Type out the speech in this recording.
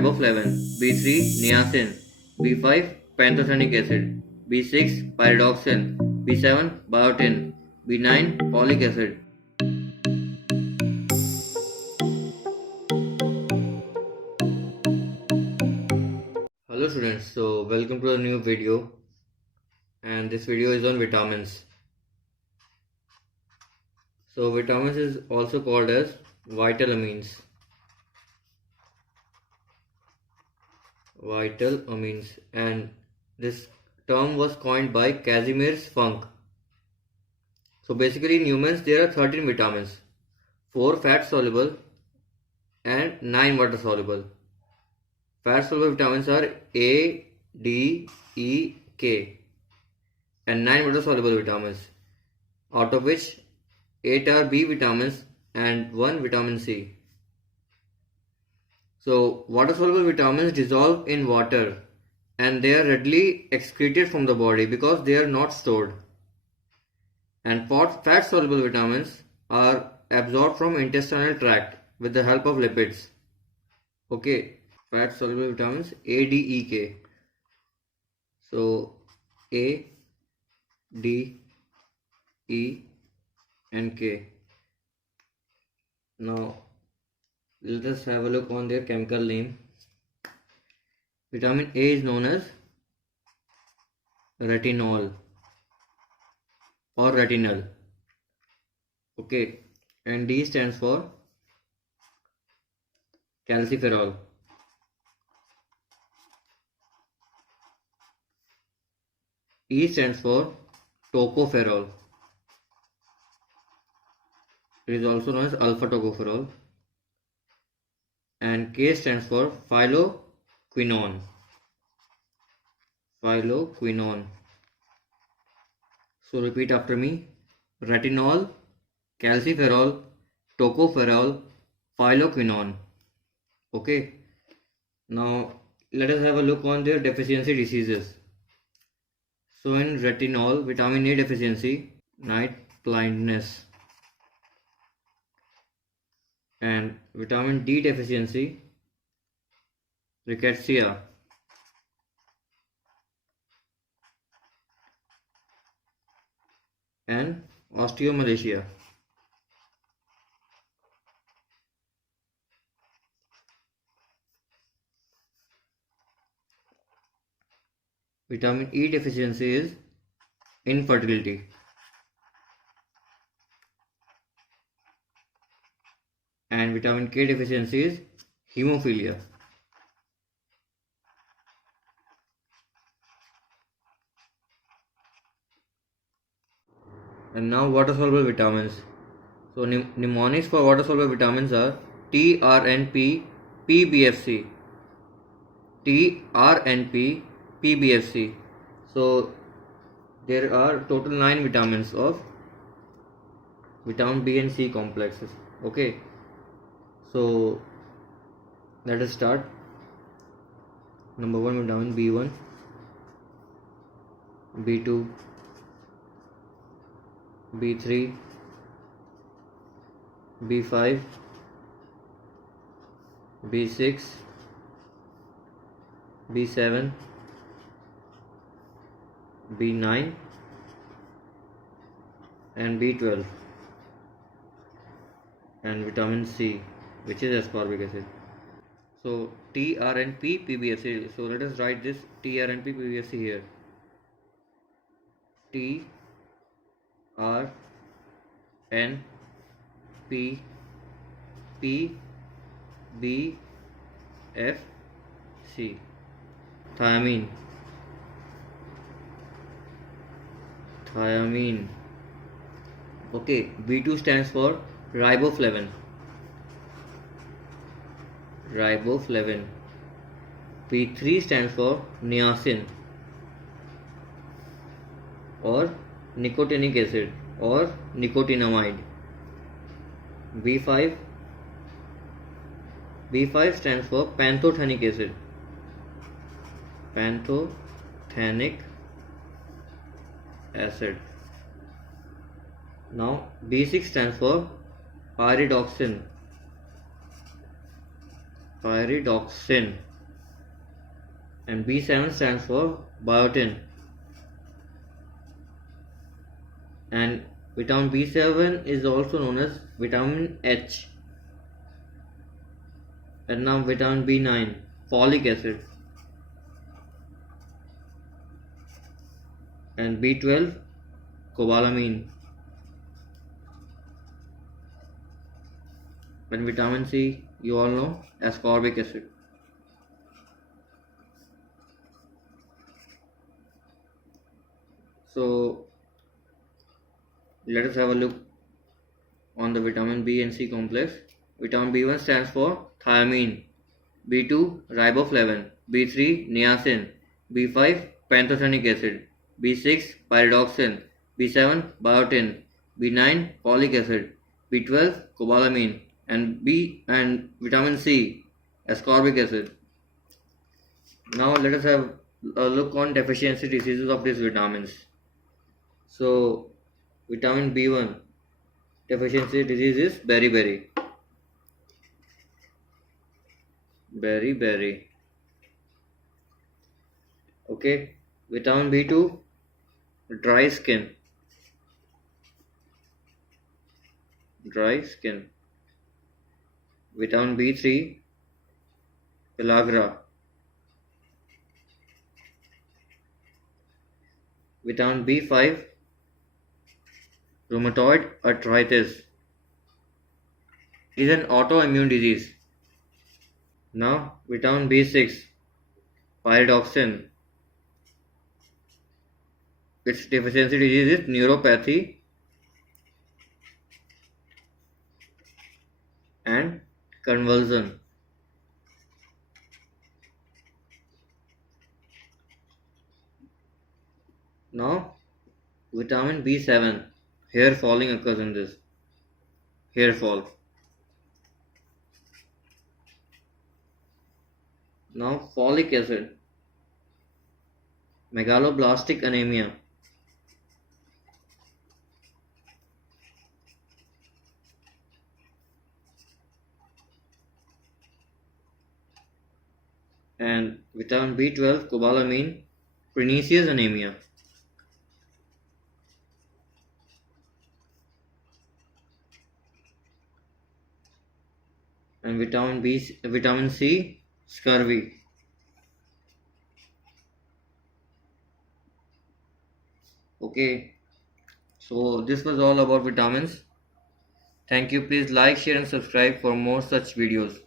riboflavin, B3 niacin, B5 pantothenic acid, B6 pyridoxine, B7 biotin, B9 folic acid. Hello students, so welcome to a new video, and this video is on vitamins. So vitamins is also called as vital amines. Vital amines, and this term was coined by Casimir Funk. So basically in humans there are 13 vitamins, 4 fat soluble and 9 water soluble. Fat soluble vitamins are A, D, E, K, and 9 water soluble vitamins, out of which 8 are B vitamins and 1 vitamin C. So water soluble vitamins dissolve in water and they are readily excreted from the body because they are not stored. And fat soluble vitamins are absorbed from intestinal tract with the help of lipids. Okay, fat soluble vitamins A, D, E, K. So A, D, E and K. Now let us have a look on their chemical name. Vitamin A is known as retinol or retinal. Okay, and D stands for calciferol. E stands for tocopherol. It is also known as alpha tocopherol. And K stands for phylloquinone. Phylloquinone. So repeat after me: retinol, calciferol, tocopherol, phylloquinone. Okay. Now let us have a look on their deficiency diseases. So in retinol, vitamin A deficiency, night blindness, and vitamin D deficiency, rickettsia, and osteomalacia. Vitamin E deficiency is infertility. And vitamin K deficiency is hemophilia. And now water soluble vitamins. So mnemonics for water soluble vitamins are TRNP, PBFC. TRNP, PBFC. So there are total 9 vitamins of vitamin B and C complexes. Okay. So let us start. Number 1, vitamin B1, B2, B3, B5, B6, B7, B9 and B12, and vitamin C, which is ascorbic acid. So TRNP, PBFC. So let us write this TRNP, PBFC here. T R N P P B F C. Thiamine. Okay, B2 stands for riboflavin. B3 stands for niacin or nicotinic acid or nicotinamide. B5 stands for pantothenic acid. Now B6 stands for pyridoxine. And B7 stands for biotin. And vitamin B7 is also known as vitamin H. And now vitamin B9, folic acid. And B12, cobalamin. And vitamin C, you all know, ascorbic acid. So let us have a look on the vitamin B and C complex. Vitamin B1 stands for thiamine, B2 riboflavin, B3 niacin, B5 pantothenic acid, B6 pyridoxine, B7 biotin, B9 folic acid, B12 cobalamin, and vitamin C ascorbic acid. Now let us have a look on deficiency diseases of these vitamins. So vitamin B1 deficiency disease is beriberi. Beriberi. Okay. Vitamin B2 dry skin. Dry skin. Vitamin B3 pellagra. Vitamin B5 rheumatoid arthritis. It is an autoimmune disease. Now vitamin B6 pyridoxine. Its deficiency disease is neuropathy and convulsion. Now vitamin B7, hair falling occurs in this. Hair fall. Now folic acid, megaloblastic anemia. And vitamin B12 cobalamin, pernicious anemia. And vitamin C, scurvy. Okay, so this was all about vitamins. Thank you. Please like, share and subscribe for more such videos.